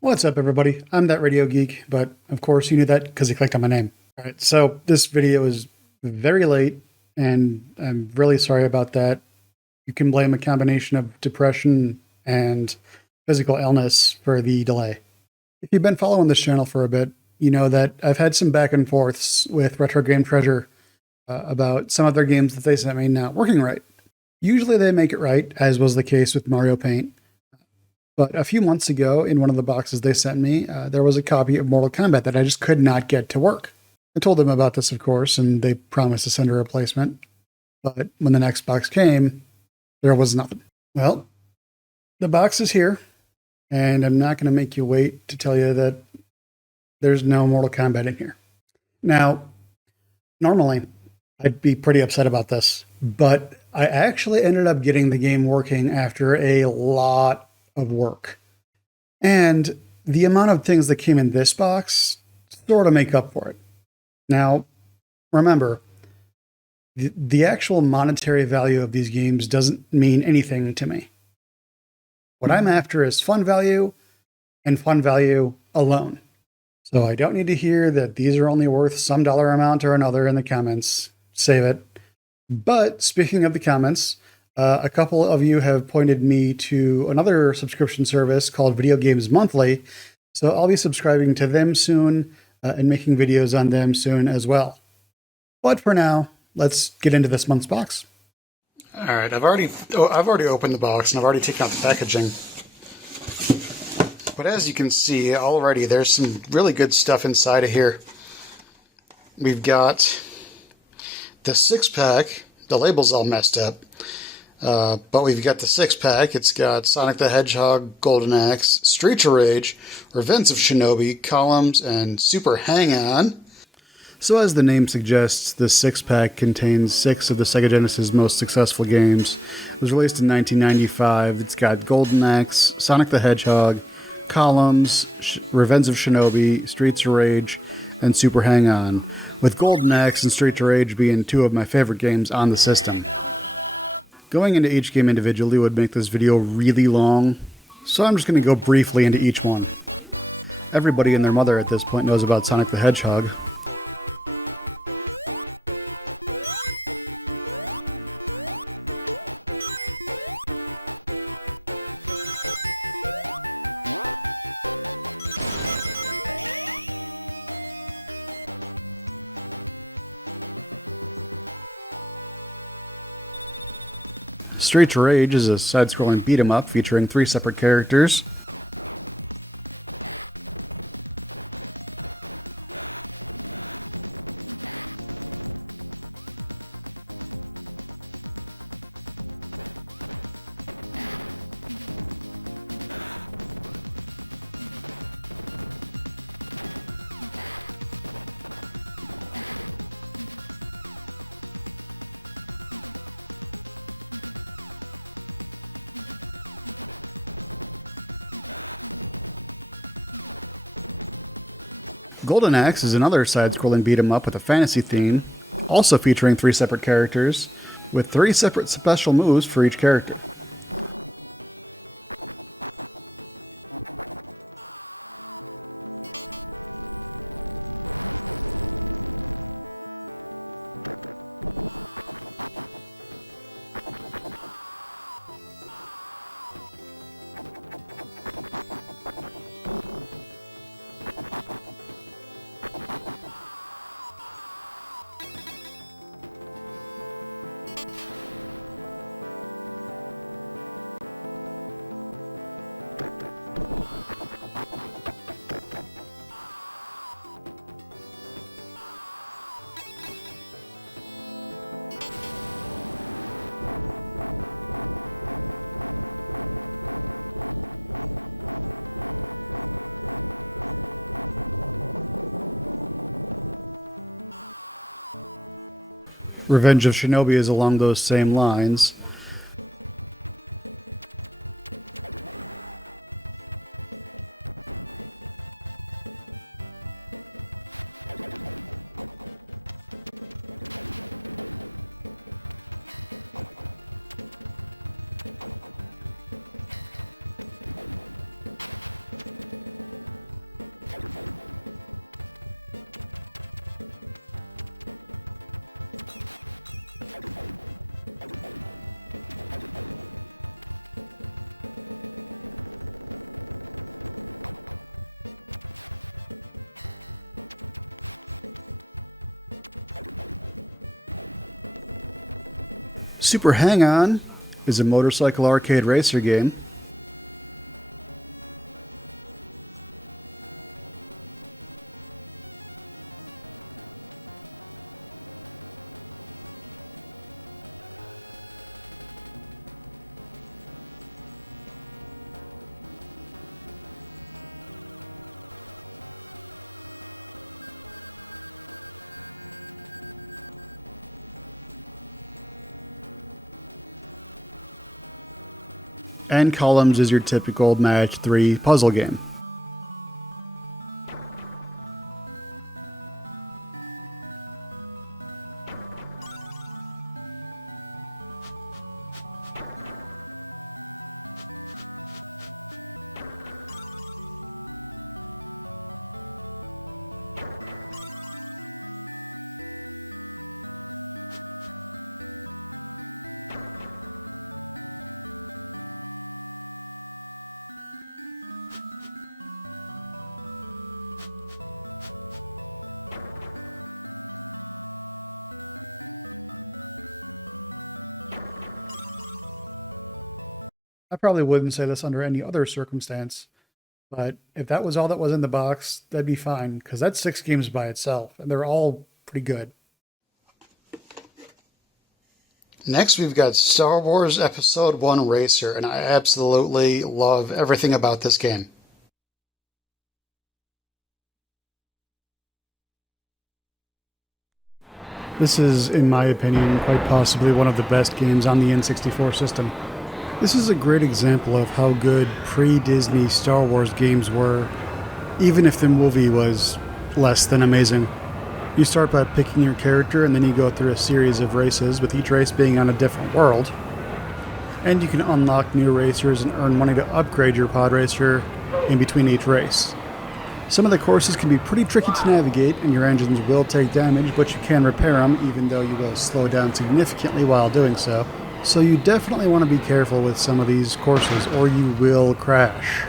What's up, everybody? I'm that radio geek, but of course you knew that because you clicked on my name. All right, so this video is very late, and I'm really sorry about that. You can blame a combination of depression and physical illness for the delay. If you've been following this channel for a bit, you know that I've had some back and forths with Retro Game Treasure about some of their games that they sent me not working right. Usually they make it right, as was the case with Mario Paint. But a few months ago, in one of the boxes they sent me, there was a copy of Mortal Kombat that I just could not get to work. I told them about this, of course, and they promised to send a replacement. But when the next box came, there was nothing. Well, the box is here, and I'm not going to make you wait to tell you that there's no Mortal Kombat in here. Now, normally, I'd be pretty upset about this, but I actually ended up getting the game working after a lot of work. And the amount of things that came in this box sort of make up for it. Now, remember, the actual monetary value of these games doesn't mean anything to me. What I'm after is fun value and fun value alone. So I don't need to hear that these are only worth some dollar amount or another in the comments. Save it. But speaking of the comments, a couple of you have pointed me to another subscription service called Video Games Monthly, so I'll be subscribing to them soon and making videos on them soon as well. But for now, let's get into this month's box. All right, I've already opened the box and I've already taken out the packaging. But as you can see already, there's some really good stuff inside of here. We've got the 6-pack. The label's all messed up. But we've got the 6-pack. It's got Sonic the Hedgehog, Golden Axe, Streets of Rage, Revenge of Shinobi, Columns, and Super Hang-On. So as the name suggests, this 6-pack contains 6 of the Sega Genesis' most successful games. It was released in 1995. It's got Golden Axe, Sonic the Hedgehog, Columns, Revenge of Shinobi, Streets of Rage, and Super Hang-On, with Golden Axe and Streets of Rage being 2 of my favorite games on the system. Going into each game individually would make this video really long, so I'm just going to go briefly into each one. Everybody and their mother at this point knows about Sonic the Hedgehog. Streets of Rage is a side-scrolling beat-em-up featuring 3 separate characters. Golden Axe is another side-scrolling beat-em-up with a fantasy theme, also featuring 3 separate characters, with 3 separate special moves for each character. Revenge of Shinobi is along those same lines. Super Hang-On is a motorcycle arcade racer game. And Columns is your typical Match 3 puzzle game. I probably wouldn't say this under any other circumstance, but if that was all that was in the box, that'd be fine, because that's 6 games by itself, and they're all pretty good. Next, we've got Star Wars Episode 1 Racer, and I absolutely love everything about this game. This is, in my opinion, quite possibly one of the best games on the N64 system. This is a great example of how good pre-Disney Star Wars games were, even if the movie was less than amazing. You start by picking your character, and then you go through a series of races, with each race being on a different world. And you can unlock new racers and earn money to upgrade your pod racer in between each race. Some of the courses can be pretty tricky to navigate, and your engines will take damage, but you can repair them, even though you will slow down significantly while doing so. So you definitely want to be careful with some of these courses, or you will crash.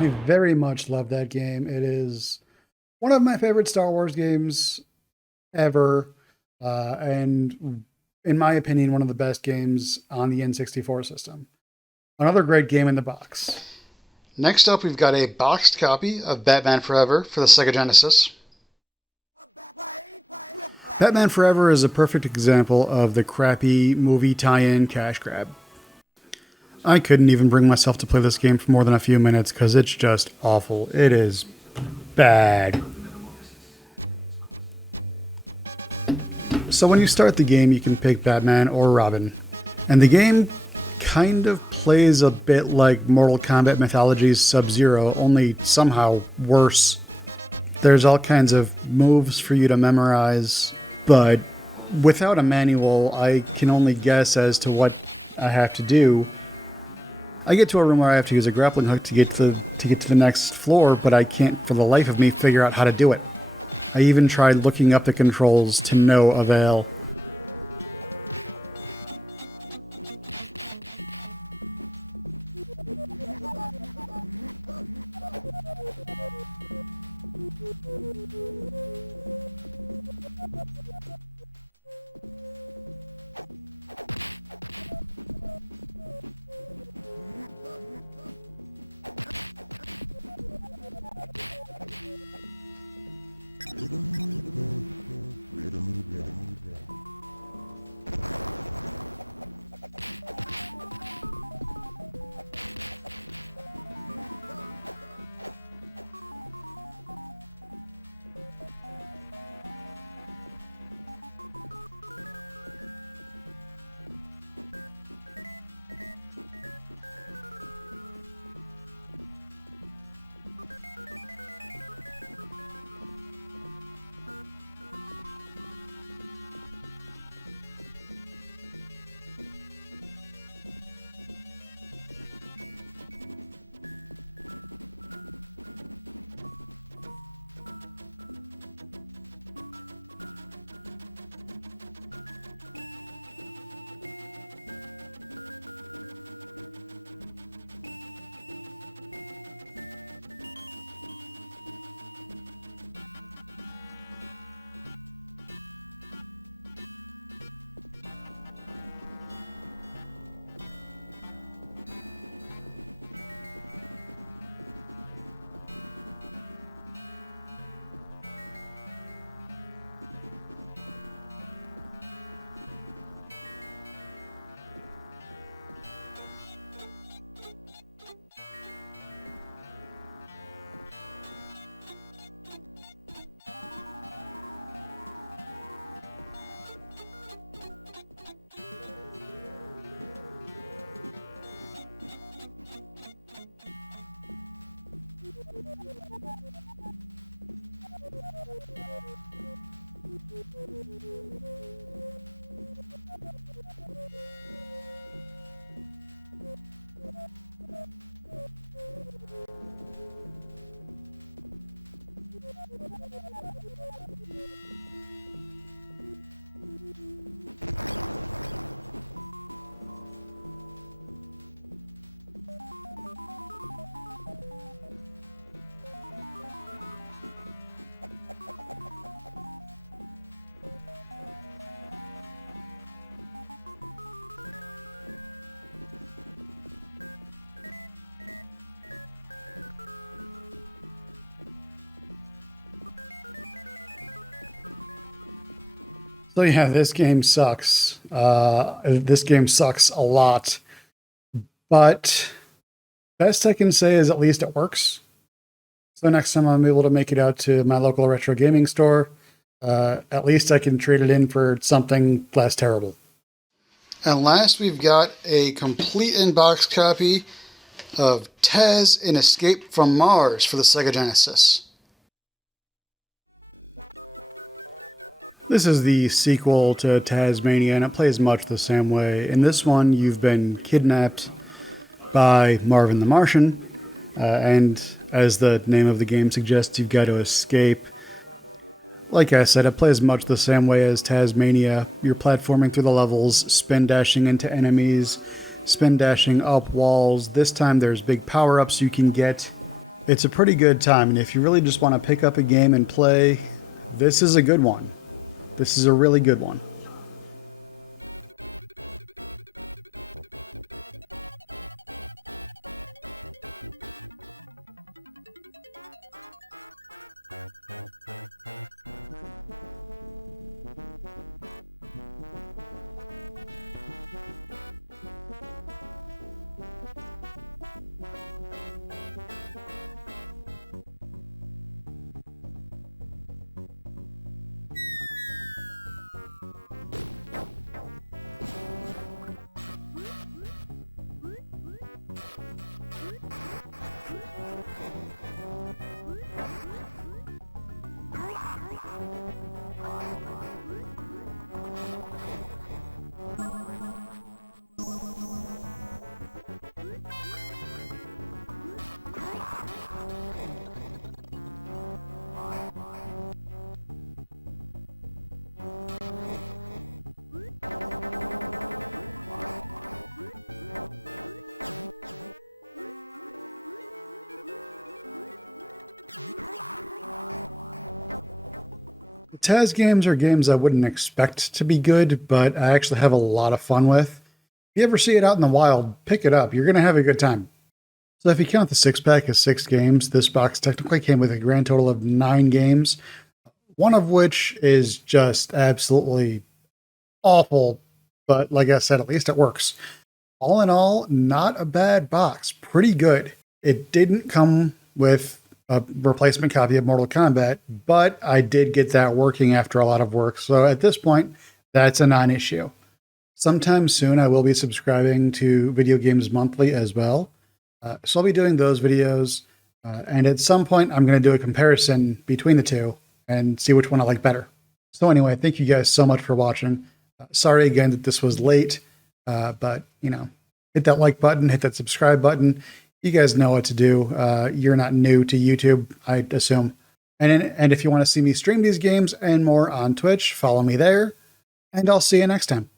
I very much love that game. It is one of my favorite Star Wars games ever, and in my opinion, one of the best games on the N64 system. Another great game in the box. Next up, we've got a boxed copy of Batman Forever for the Sega Genesis. Batman Forever is a perfect example of the crappy movie tie-in cash grab. I couldn't even bring myself to play this game for more than a few minutes because it's just awful. It is bad. So when you start the game, you can pick Batman or Robin. And the game kind of plays a bit like Mortal Kombat Mythology's Sub-Zero, only somehow worse. There's all kinds of moves for you to memorize, but without a manual, I can only guess as to what I have to do. I get to a room where I have to use a grappling hook to get to the next floor, but I can't for the life of me figure out how to do it. I even tried looking up the controls to no avail. So yeah, this game sucks. This game sucks a lot. But best I can say is at least it works. So next time I'm able to make it out to my local retro gaming store, at least I can trade it in for something less terrible. And last, we've got a complete in-box copy of Taz in Escape from Mars for the Sega Genesis. This is the sequel to Taz-Mania, and it plays much the same way. In this one, you've been kidnapped by Marvin the Martian, and as the name of the game suggests, you've got to escape. Like I said, it plays much the same way as Taz-Mania. You're platforming through the levels, spin dashing into enemies, spin dashing up walls. This time there's big power-ups you can get. It's a pretty good time, and if you really just want to pick up a game and play, this is a good one. This is a really good one. Taz games are games I wouldn't expect to be good, but I actually have a lot of fun with. If you ever see it out in the wild, pick it up. You're going to have a good time. So if you count the 6-pack as 6 games, this box technically came with a grand total of 9 games, one of which is just absolutely awful. But like I said, at least it works. All in all, not a bad box. Pretty good. It didn't come with a replacement copy of Mortal Kombat, but I did get that working after a lot of work. So at this point, that's a non-issue. Sometime soon, I will be subscribing to Video Games Monthly as well. So I'll be doing those videos. And at some point, I'm going to do a comparison between the two and see which one I like better. So anyway, thank you guys so much for watching. Sorry again that this was late, but you know, hit that like button, hit that subscribe button. You guys know what to do. You're not new to YouTube, I assume. And if you want to see me stream these games and more on Twitch, follow me there. And I'll see you next time.